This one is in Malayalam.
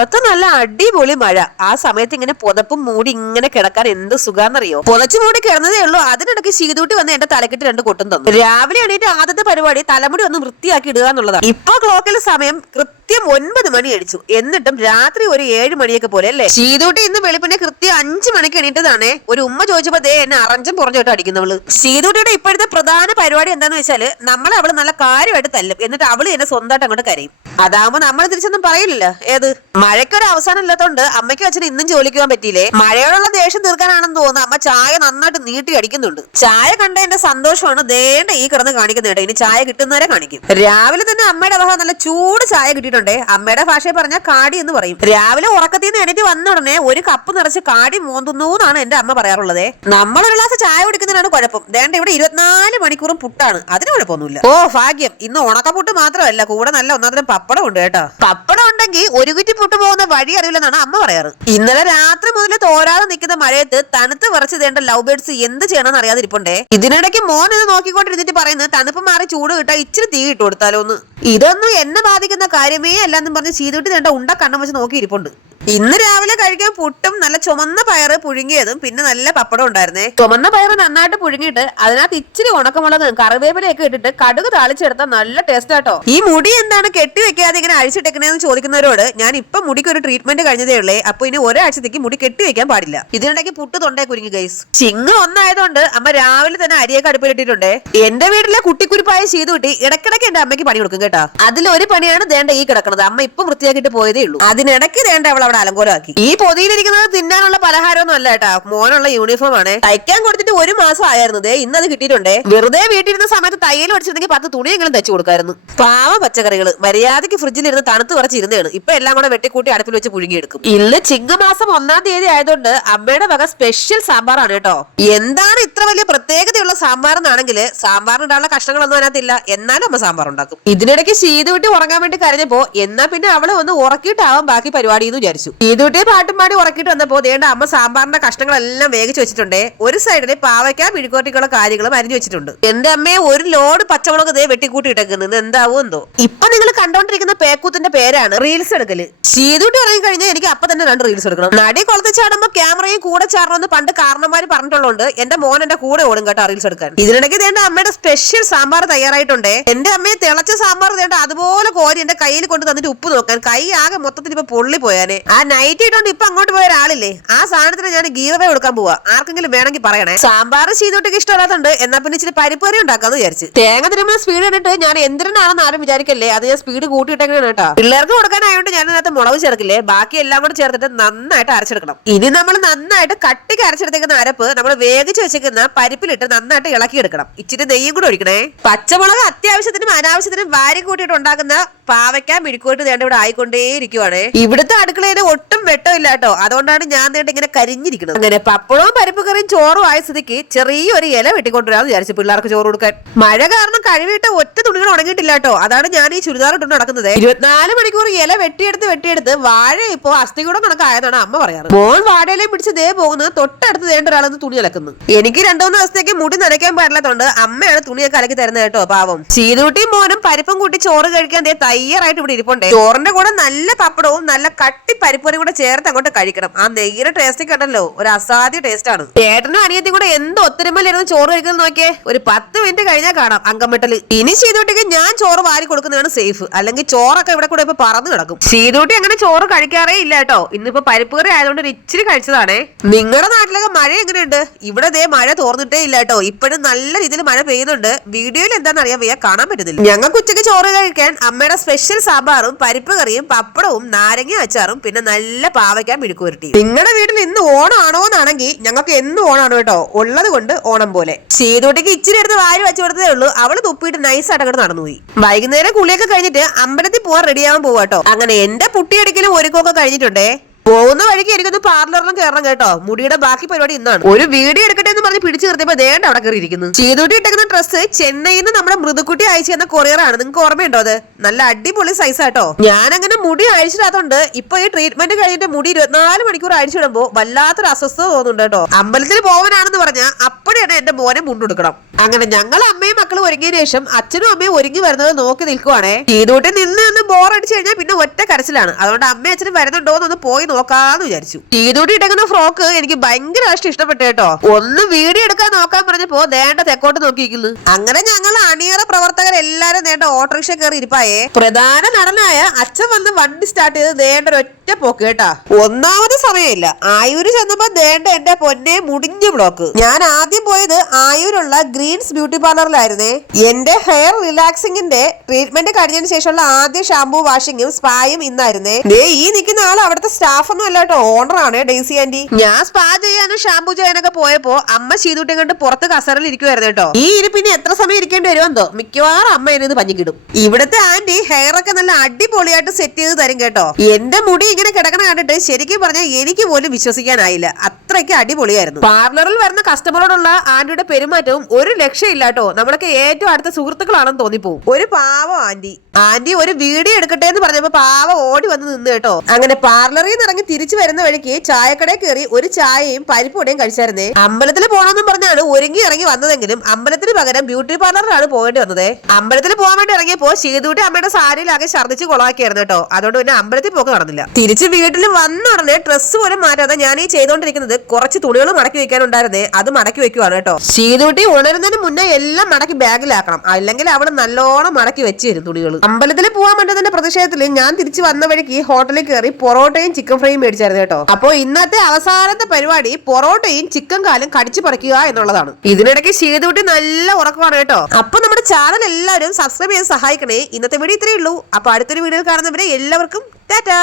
പുറത്ത് നല്ല അടിപൊളി മഴ. ആ സമയത്ത് ഇങ്ങനെ പുതപ്പും മൂടി ഇങ്ങനെ കിടക്കാൻ എന്ത് സുഖാന്നറിയോ. പുതച്ചു മൂടി കിടന്നതേ ഉള്ളൂ, അതിനിടയ്ക്ക് ശീതൂട്ടി വന്ന് എന്റെ തലക്കെട്ട് 2 കൊട്ടും തന്നു. രാവിലെ എണീറ്റ് ആദ്യത്തെ പരിപാടി തലമുടി ഒന്ന് വൃത്തിയാക്കി ഇടുക എന്നുള്ളതാണ്. ഇപ്പൊ ക്ലോക്കിൽ സമയം കൃത്യം 9 മണി അടിച്ചു. എന്നിട്ടും രാത്രി ഒരു 7 മണിയൊക്കെ പോലെ അല്ലേ. ശീതൂട്ടി ഇന്ന് വെളുപ്പിനെ കൃത്യം 5 മണിക്ക് എണീറ്റതാണേ. ഒരു ഉമ്മ ചോദിച്ചപ്പോ ദേ എന്നെ അറഞ്ചും പുറഞ്ഞോട്ട് അടിക്കുന്നവള്. ശീതൂട്ടിയുടെ ഇപ്പോഴത്തെ പ്രധാന പരിപാടി എന്താന്ന് വെച്ചാല് നമ്മളെ അവള് നല്ല കാര്യമായിട്ട് തല്ലും, എന്നിട്ട് അവള് എന്നെ സ്വന്തമായിട്ട് അങ്ങോട്ട് കരയും. അതാവുമ്പോ നമ്മൾ തിരിച്ചൊന്നും പറയില്ല. ഏത് മഴയ്ക്കൊരു അവസാനം ഇല്ലാത്തോണ്ട് അമ്മയ്ക്കും അച്ഛനും ഇന്നും ജോലിക്ക് പോകാൻ പറ്റിയില്ലേ. മഴയോടുള്ള ദേഷ്യം തീർക്കാനാണെന്ന് തോന്നുന്നു അമ്മ ചായ നന്നായിട്ട് നീട്ടി അടിക്കുന്നുണ്ട്. ചായ കണ്ട എന്റെ സന്തോഷമാണ് ദേണ്ട ഈ കിടന്ന് കാണിക്കുന്നത്. ഇനി ചായ കിട്ടുന്നവരെ കാണിക്കും. രാവിലെ തന്നെ അമ്മയുടെ വക നല്ല ചൂട് ചായ കിട്ടിയിട്ടുണ്ടേ. അമ്മയുടെ ഭാഷയിൽ പറഞ്ഞാൽ കാടി എന്ന് പറയും. രാവിലെ ഉറക്കത്തിൽ നിന്ന് എണീറ്റ് വന്ന ഉടനെ ഒരു കപ്പ് നിറച്ച് കാടി മോന്തുന്നു എന്നാണ് എന്റെ അമ്മ പറയാറുള്ളത്. നമ്മളൊരു ഗ്ലാസ് ചായ കുടിക്കുന്നതിനാണ് കുഴപ്പം. ദേണ്ട ഇവിടെ 24 മണിക്കൂറും പുട്ടാണ്, അതിന് കുഴപ്പമൊന്നുമില്ല. ഓ ഭാഗ്യം, ഇന്ന് ഉണക്കപ്പുട്ട് മാത്രമല്ല, കൂടെ നല്ല ഒന്നാന്തരം പപ്പടം ഉണ്ട് കേട്ടോ. പപ്പടം ഉണ്ടെങ്കിൽ ഒരു കുറ്റി പുട്ട് പോകുന്ന വഴി അറിയില്ലെന്നാണ് അമ്മ പറയാറ്. ഇന്നലെ രാത്രി മുതൽ തോരാതെ നിൽക്കുന്ന മഴയത്ത് തണുത്ത് വിറച്ച് തേണ്ട ലവ് ബേർഡ്സ് എന്ത് ചെയ്യണമെന്ന് അറിയാതിരിപ്പുണ്ടേ. ഇതിനിടയ്ക്ക് മോൻ ഇത് നോക്കിക്കൊണ്ടിരുന്നിട്ട് പറയുന്നത് തണുപ്പ് മാറി ചൂട് കിട്ടാ ഇച്ചിരി തീ ഇട്ട് കൊടുത്താലോന്ന്. ഇതൊന്നും എന്നെ ബാധിക്കുന്ന കാര്യമേ അല്ലെന്നും പറഞ്ഞ് ചീതൂട്ടി തേണ്ട ഉണ്ട കണ്ണം വെച്ച് നോക്കിയിരിപ്പുണ്ട്. ഇന്ന് രാവിലെ കഴിക്കാൻ പുട്ടും നല്ല ചുമന്ന പയറ് പുഴുങ്ങിയതും പിന്നെ നല്ല പപ്പടം ഉണ്ടായിരുന്നേ. ചുമന്ന പയറ് നന്നായിട്ട് പുഴുങ്ങിയിട്ട് അതിനകത്ത് ഇച്ചിരി ഉണക്കമുളകും കറിവേപ്പിലയൊക്കെ ഇട്ടിട്ട് കടുക് താളിച്ചെടുത്താൽ നല്ല ടേസ്റ്റ് ആട്ടോ. ഈ മുടി എന്താണ് കെട്ടി വെക്കാതെ ഇങ്ങനെ അഴിച്ചിട്ടേക്കണേന്ന് ചോദിക്കുന്നവരോട് ഞാൻ ഇപ്പൊ മുടിക്ക് ഒരു ട്രീറ്റ്മെന്റ് കഴിഞ്ഞതേ ഉള്ളേ. അപ്പൊ ഇനി ഒരാഴ്ചത്തേക്ക് മുടി കെട്ടി വെക്കാൻ പാടില്ല. ഇതിനിടയ്ക്ക് പുട്ട് തൊണ്ടേ കുരുങ്ങി ഗൈസ്. ചിങ്ങ ഒന്നായതുകൊണ്ട് അമ്മ രാവിലെ തന്നെ അരിയൊക്കെ അടുപ്പിലിട്ടിട്ടുണ്ട്. എന്റെ വീട്ടിലെ കുട്ടിക്കുരിപ്പായ ചെയ്തുകൂട്ടി ഇടക്കിടക്ക് എന്റെ അമ്മയ്ക്ക് പണി കൊടുക്കും കേട്ടോ. അതിലൊരു പണിയാണ് ദേണ്ട ഈ കിടക്കുന്നത്. അമ്മ ഇപ്പൊ വൃത്തിയാക്കിട്ട് പോയതേ ഉള്ളൂ. അതിനിടയ്ക്ക് ദേണ്ട അവൾ അവിടെ അലങ്കോലമാക്കി. ഈ പൊതിയിലിരിക്കുന്നത് തിന്നാനുള്ള പലഹാരമൊന്നും അല്ല കേട്ടാ, മോനുള്ള യൂണിഫോം ആണ്. തയ്ക്കാൻ കൊടുത്തിട്ട് 1 മാസം ആയിരുന്നു. ഇന്നത് കിട്ടിയിട്ടുണ്ടേ. വെറുതെ വീട്ടിലിരുന്ന സമയത്ത് തയ്യൽ പഠിച്ചിരുന്നെങ്കിൽ 10 തുണിയെങ്കിലും തച്ചു കൊടുക്കായിരുന്നു. പാവ പച്ചക്കറികള് മര്യാദയ്ക്ക് ഫ്രിഡ്ജിലിരുന്ന് തണുത്ത് കുറച്ചിരുന്നതാണ്. ഇപ്പൊ എല്ലാം കൂടെ വെട്ടിക്കൂട്ടി അടുപ്പിൽ വെച്ച് പുഴുങ്ങിയെടുക്കും. ഇന്ന് ചിങ്ങമാസം 1-ാം തീയതി ആയതുകൊണ്ട് അമ്മയുടെ വക സ്പെഷ്യൽ സാമ്പാറാണ് കേട്ടോ. എന്താണ് ഇത്ര വലിയ പ്രത്യേകതയുള്ള സാമ്പാർ എന്നാണെങ്കിൽ സാമ്പാറിനിടാനുള്ള കഷ്ണങ്ങളൊന്നും അതിനകത്തില്ല, എന്നാലും അമ്മ സാമ്പാർ ഉണ്ടാക്കും. ഇതിനിടയ്ക്ക് ശീതൂട്ടി ഉറങ്ങാൻ വേണ്ടി കരഞ്ഞപ്പോ എന്നാ പിന്നെ അവള് ഒന്ന് ഉറക്കിയിട്ടാവാം ബാക്കി പരിപാടി എന്ന് വിചാരിച്ചു. ശീതൂട്ടി പാട്ടും പാടി ഉറക്കിയിട്ട് വന്നപ്പോ ദേണ്ട അമ്മ സാമ്പാറിന്റെ കഷ്ണങ്ങളെല്ലാം വേവിച്ച് വെച്ചിട്ടുണ്ട്. ഒരു സൈഡില് പാവയ്ക്ക പിഴുക്കോട്ടിക്കുള്ള കാര്യങ്ങളും അരിഞ്ഞു വെച്ചിട്ടുണ്ട്. എന്റെ അമ്മയെ ഒരു ലോഡ് പച്ചമുളക് ദേ വെട്ടിക്കൂട്ടി ഇട്ടേക്കുന്നത് എന്താവോ എന്തോ. ഇപ്പൊ നിങ്ങൾ കണ്ടോണ്ടിരിക്കുന്ന പേക്കൂത്തിന്റെ പേരാണ് റീൽസ് എടുക്കല്. ശീതൂട്ടി ഇറങ്ങി കഴിഞ്ഞാൽ എനിക്ക് അപ്പൊ തന്നെ 2 റീൽസ് എടുക്കണം. നടി കൊളത്ത് ചാടുമ്പോ ക്യാമറയും കൂടെ ചാടണമെന്ന് പണ്ട് കാരണന്മാര് പറഞ്ഞിട്ടുള്ളതുകൊണ്ട് എന്റെ മോൻ എന്റെ കൂടെ ഓടും കേട്ടോ റീൽസ് എടുക്കാൻ. ഇതിനിടയ്ക്ക് ദേണ്ട അമ്മയുടെ സ്പെഷ്യൽ സാമ്പാർ തയ്യാറായിട്ടുണ്ട്. എന്റെ അമ്മയെ തിളച്ച സാമ്പാർ ദേണ്ട അതുപോലെ കോരി എന്റെ കയ്യിൽ കൊണ്ട് തന്നിട്ട് ഉപ്പ് നോക്കാൻ. കൈ ആകെ മൊത്തത്തിൽ ഇപ്പൊ പൊള്ളി പോയാനെ. ആ നൈറ്റ് ഇട്ടോണ്ട് ഇപ്പൊ അങ്ങോട്ട് പോയ ഒരാളില്ലേ, ആ സാധനത്തിന് ഞാൻ ഗീവേ കൊടുക്കാൻ പോവാ. ആർക്കെങ്കിലും വേണമെങ്കിൽ പറയണേ. സാമ്പാർ ചെയ്തോട്ടേക്ക് ഇഷ്ടമല്ലാത്തുണ്ട്, എന്നാ പിന്നെ ഇച്ചിരി പരിപ്പറി ഉണ്ടാക്കാന്ന് വിചാരിച്ചു. തേങ്ങ തിരുമ്പോ സ്പീഡ് കണ്ടിട്ട് ഞാൻ എന്തിനാണെന്ന് ആരും വിചാരിക്കല്ലേ, അത് ഞാൻ സ്പീഡ് കൂട്ടിയിട്ടെങ്ങനെ കേട്ടോ. പിള്ളേർക്ക് കൊടുക്കാനായോണ്ട് ഞാൻ അതിനകത്ത് മുളക് ചേർക്കില്ലേ, ബാക്കി എല്ലാം കൂടെ ചേർത്തിട്ട് നന്നായിട്ട് അരച്ചെടുക്കണം. ഇനി നമ്മൾ നന്നായിട്ട് കട്ടിക്ക് അരച്ചെടുത്തേക്കുന്ന അരപ്പ് നമ്മൾ വേവിച്ച് വെച്ചേക്കുന്ന പരിപ്പിലിട്ട് നന്നായിട്ട് ഇളക്കിയെടുക്കണം. ഇച്ചിരി നെയ്യും കൂടെ ഒഴിക്കണേ. പച്ചമുളക് അത്യാവശ്യത്തിനും അനാവശ്യത്തിനും വാരി കൂട്ടിയിട്ട് ഉണ്ടാക്കുന്ന പാവയ്ക്ക മിഴുക്കോട്ട് വേണ്ട ഇവിടെ ആയിക്കൊണ്ടേ ഇരിക്കുവാണ്. ഇവിടുത്തെ അടുക്കളയിൽ ഒട്ടും വെട്ടമില്ല കേട്ടോ, അതുകൊണ്ടാണ് ഞാൻ നേരിട്ട് ഇങ്ങനെ കരിഞ്ഞിരിക്കുന്നത്. അങ്ങനെ പപ്പടവും പരിപ്പ് കറിയും ചോറും ആയ സ്ഥിതിക്ക് ചെറിയൊരു ഇല വെട്ടിക്കൊണ്ടുവരാന്ന് വിചാരിച്ചു പിള്ളേർക്ക് ചോറ് കൊടുക്കാൻ. മഴ കാരണം കഴുകിയിട്ട് ഒറ്റ തുണികൾ ഉണങ്ങിയിട്ടില്ല കേട്ടോ, അതാണ് ഞാൻ ഈ ചുരിദാർ ഇട്ടുകൊണ്ട് നടക്കുന്നത്. 24 മണിക്കൂർ ഇല വെട്ടിയെടുത്ത് വാഴ ഇപ്പോ അസ്ഥികൂടം കണക്കായതാണ് അമ്മ പറയാറ്. മോൻ വാഴയിലേയും പിടിച്ച് ദേ പോകുന്നത് തൊട്ടടുത്ത് തേണ്ട ഒരാളെന്ന് തുണി അലക്കുന്നു. എനിക്ക് 2-3 ദിവസത്തേക്ക് മുടി നനയ്ക്കാൻ പാടില്ലാത്തതുകൊണ്ട് അമ്മയാണ് തുണിയൊക്കെ അലക്കി തരുന്നത് കേട്ടോ പാവം. ചീതൂട്ടിയും മോനും പരിപ്പും കൂട്ടി ചോറ് കഴിക്കാൻ ദേ തയ്യാറായിട്ട് ഇവിടെ ഇരിപ്പുണ്ട്. ചോറിന്റെ കൂടെ നല്ല പപ്പടവും നല്ല കട്ടി പരിപ്പും കൂടെ ചേർത്ത് അങ്ങോട്ട് കഴിക്കണം. ആ നെയ്യുടെ ടേസ്റ്റ് കണ്ടല്ലോ, ഒരു അസാധ്യ ടേസ്റ്റ് ആണ്. ചേട്ടനും അനിയത്തിയും കൂടെ എന്ത് ഒത്തൊരുമയിലിരുന്ന് ചോറ് കഴിക്കുന്നത് നോക്കിയേ. ഒരു 10 മിനിറ്റ് കഴിഞ്ഞാൽ കാണാം അങ്കമെട്ടല്. ഇനി ചെയ്തോട്ടിക്ക് ഞാൻ ചോറ് വാരി കൊടുക്കുന്നതാണ് സേഫ്, അല്ലെങ്കിൽ ചോറൊക്കെ ഇവിടെ കൂടെ ഇപ്പൊ പറന്ന് കിടക്കും. ചെയ്തോട്ടി അങ്ങനെ ചോറ് കഴിക്കാറേ ഇല്ല കേട്ടോ. ഇന്നിപ്പോ പരിപ്പ് കറി ആയതുകൊണ്ട് ഒരു ഇച്ചിരി കഴിച്ചതാണേ. നിങ്ങളുടെ നാട്ടിലൊക്കെ മഴ എങ്ങനെയുണ്ട്? ഇവിടെ ദേ മഴ തോർന്നിട്ടേ ഇല്ല കേട്ടോ. ഇപ്പോഴും നല്ല രീതിയിൽ മഴ പെയ്യുന്നുണ്ട്. വീഡിയോയിൽ എന്താണെന്ന് അറിയാൻ വയ്യ, കാണാൻ പറ്റുന്നില്ല. ഞങ്ങൾക്ക് ഉച്ചയ്ക്ക് ചോറ് കഴിക്കാൻ അമ്മയുടെ സ്പെഷ്യൽ സാമ്പാറും പരിപ്പ് കറിയും പപ്പടവും നാരങ്ങ അച്ചാറും പിന്നെ നല്ല പാവയ്ക്കാൻ മിഴുക്ക് പുരട്ടി. നിങ്ങളുടെ വീട്ടിൽ ഇന്ന് ഓണാണോ എന്നാണെങ്കിൽ ഞങ്ങൾക്ക് എന്നും ഓണാണ് കേട്ടോ, ഉള്ളത് കൊണ്ട് ഓണം പോലെ. ചെയ്തോട്ടിക്ക് ഇച്ചിരി എടുത്ത് വാരി വെച്ചു കൊടുത്തതേ ഉള്ളൂ. അവള് തുപ്പിയിട്ട് നൈസായിട്ട് അങ്ങോട്ട് നടന്നുപോയി. വൈകുന്നേരം കുളിയൊക്കെ കഴിഞ്ഞിട്ട് അമ്പലത്തിൽ പോവാൻ റെഡിയാവാൻ പോവാട്ടോ. അങ്ങനെ എന്റെ പുട്ടിയടിക്കലും ഒരുക്കമൊക്കെ കഴിഞ്ഞിട്ടുണ്ടേ. പോകുന്ന വഴിക്ക് എനിക്കൊന്ന് പാർലറിലും കയറണം കേട്ടോ. മുടിയുടെ ബാക്കി പരിപാടി ഇന്നാണ്. ഒരു വീഡിയോ എടുക്കട്ടെ എന്ന് പറഞ്ഞ് പിടിച്ചു നിർത്തിയപ്പോ ദേണ്ട അവിടെ കയറിയിരിക്കുന്നു. ചെയ്തോട്ടി ഇട്ടേക്കുന്ന ഡ്രസ്സ് ചെന്നൈയിൽ നിന്ന് നമ്മുടെ മൃദുക്കുട്ടി അയച്ചു തന്ന കൊറിയറാണ്. നിങ്ങൾക്ക് ഓർമ്മയുണ്ടോ? അത് നല്ല അടിപൊളി സൈസ് ആട്ടോ. ഞാൻ അങ്ങനെ മുടി അഴിച്ചിടാത്തോണ്ട് ഇപ്പൊ ഈ ട്രീറ്റ്മെന്റ് കഴിഞ്ഞിട്ട് മുടി 24 മണിക്കൂർ അഴിച്ചിടുമ്പോ വല്ലാത്തൊരു അസ്വസ്ഥത തോന്നുന്നുണ്ട് കേട്ടോ. അമ്പലത്തിൽ പോകാനാണെന്ന് പറഞ്ഞാൽ അപ്പടിയാണ് എന്റെ മോനെ മുണ്ടെടുക്കണം. അങ്ങനെ ഞങ്ങൾ അമ്മയും മക്കളും ഒരുങ്ങിയതിനു ശേഷം അച്ഛനും അമ്മയും ഒരുങ്ങി വരുന്നത് നോക്കി നിൽക്കുവാണേ. ചെയ്തോട്ടി നിന്ന് ബോറടിച്ചു കഴിഞ്ഞാൽ പിന്നെ ഒറ്റ കരച്ചിലാണ്. അതുകൊണ്ട് അമ്മയും അച്ഛനും വരുന്നുണ്ടോ എന്നൊന്ന് പോയി നോക്കാന്ന് വിചാരിച്ചു. ചെയ്തോട്ടി ഇട്ടേക്കുന്ന ഫ്രോക്ക് എനിക്ക് ഭയങ്കര ഇഷ്ടപ്പെട്ടു കേട്ടോ. ഒന്ന് വീഡിയോ എടുക്കാൻ നോക്കാൻ പറഞ്ഞപ്പോ ദേണ്ട തെക്കോട്ട് നോക്കിയിരിക്കുന്നു. അങ്ങനെ ഞങ്ങൾ അണിയറ പ്രവർത്തകരെല്ലാരും ദേണ്ട ഓട്ടോറിക്ഷ കയറി ഇരിപ്പായേ. പ്രധാന നടനായ അച്ഛൻ വന്ന് വണ്ടി സ്റ്റാർട്ട് ചെയ്ത് ദേണ്ട ഒറ്റ പോക്ക് കേട്ടാ. ഒന്നാമത് സമയമില്ല. ആയൂര് ചെന്നപ്പോ ദേണ്ട എന്റെ പൊന്നെ മുടിഞ്ഞ ബ്ലോക്ക്. ഞാൻ ആദ്യം പോയത് ആയൂരുള്ള ഗ്രീൻസ് ബ്യൂട്ടി പാർലറിലായിരുന്നേ. എന്റെ ഹെയർ റിലാക്സിംഗിന്റെ ട്രീറ്റ്മെന്റ് കഴിഞ്ഞതിന് ശേഷമുള്ള ആദ്യ ഷാമ്പൂ വാഷിങ്ങും സ്പായും ഇന്നായിരുന്നേ. ഈ നിൽക്കുന്ന ആൾ അവിടുത്തെ സ്റ്റാഫ് ഒന്നും അല്ല കേട്ടോ, ഓണറാണ് ഡെയ്സി ആന്റി. ഞാൻ സ്പാ ചെയ്യാനും ഷാമ്പൂ ചെയ്യാനൊക്കെ പോയപ്പോ അമ്മ ചെയ്തുട്ടി കണ്ട് പുറത്ത് കസറിൽ ഇരിക്കുവായിരുന്നു കേട്ടോ. ഈ ഇരിപ്പിന് എത്ര സമയം ഇരിക്കേണ്ടി വരുമെന്തോ. മിക്കവാറും അമ്മ എന്നത് പഞ്ഞിക്കിടും. ഇവിടുത്തെ ആന്റി ഹെയർ ഒക്കെ നല്ല അടിപൊളിയായിട്ട് സെറ്റ് ചെയ്ത് തരും കേട്ടോ. എന്റെ മുടി ഇങ്ങനെ കിടക്കണ കണ്ടിട്ട് ശരിക്കും പറഞ്ഞാൽ എനിക്ക് പോലും വിശ്വസിക്കാനായില്ല. അത്രയ്ക്ക് അടിപൊളിയായിരുന്നു. പാർലറിൽ വരുന്ന കസ്റ്റമറോടുള്ള ആന്റിയുടെ പെരുമാറ്റവും ഒരു ലക്ഷ്യമില്ല കേട്ടോ. നമ്മളൊക്കെ ഏറ്റവും അടുത്ത സുഹൃത്തുക്കളാണെന്ന് തോന്നിപ്പോവും. ഒരു പാവം ആന്റി ഒരു വീഡിയോ എടുക്കട്ടെ എന്ന് പറഞ്ഞപ്പോ പാവം ഓടി വന്ന് നിന്ന് കേട്ടോ. അങ്ങനെ പാർലറിൽ നിന്ന് ഇറങ്ങി തിരിച്ചു വരുന്ന വഴിക്ക് ചായക്കടയിൽ കയറി ഒരു ചായയും പരിപ്പൊടിയും കഴിച്ചായിരുന്നേ. അമ്പലത്തിൽ പോകണമെന്നും പറഞ്ഞാണ് ഒരുങ്ങി ഇറങ്ങി വന്നതെങ്കിലും അമ്പലത്തിന് പകരം ബ്യൂട്ടി പാർലറിലാണ് പോകേണ്ടി വന്നത്. അമ്പലത്തിൽ പോകാൻ വേണ്ടി ഇറങ്ങിയപ്പോ ചെയ്തൂട്ടി അമ്മയുടെ സാരിയിലാകെ ഛർദ്ദിച്ച് കൊളാക്കിയായിരുന്നു കേട്ടോ. അതുകൊണ്ട് പിന്നെ അമ്പലത്തിൽ പോക്ക് നടന്നില്ല. തിരിച്ച് വീട്ടിൽ വന്ന ഉടനെ ഡ്രസ്സ് പോലും മാറ്റാതെ ഞാൻ ഈ ചെയ്തോണ്ടിരിക്കുന്നത് കുറച്ച് തുണികൾ മടക്കി വെക്കാനുണ്ടായിരുന്നേ. അത് മടക്കി വെക്കുവാണ് കേട്ടോ. ചെയ്തൂട്ടി ഉണരുന്നതിന് മുന്നേ എല്ലാം മടക്കി ബാഗിലാക്കണം. അല്ലെങ്കിൽ അവള് നല്ലോണം മടക്കി വെച്ച് തരും തുണികൾ. അമ്പലത്തിൽ പോകാൻ വേണ്ടതിന്റെ പ്രതിഷേധത്തിൽ ഞാൻ തിരിച്ചു വന്ന വഴിക്ക് ഹോട്ടലിൽ കയറി പൊറോട്ടയും ചിക്കൻ ഫ്രൈയും മേടിച്ചായിരുന്നു കേട്ടോ. അപ്പൊ ഇന്നത്തെ അവസാനത്തെ പരിപാടി പൊറോട്ടയും ചിക്കൻ കാലും കടിച്ചു പറിക്കുക എന്നുള്ളതാണ്. ഇതിനിടയ്ക്ക് ചെയ്തൂട്ടി നല്ല ഉറക്കമാണ് കേട്ടോ. അപ്പൊ നമ്മുടെ ചാനൽ എല്ലാവരും സബ്സ്ക്രൈബ് ചെയ്ത് സഹായിക്കണേ. ഇന്നത്തെ വീഡിയോ ഇത്രയേ ഉള്ളൂ. അപ്പൊ അടുത്തൊരു വീഡിയോ കാണുന്നവരെ എല്ലാവർക്കും ടാറ്റാ.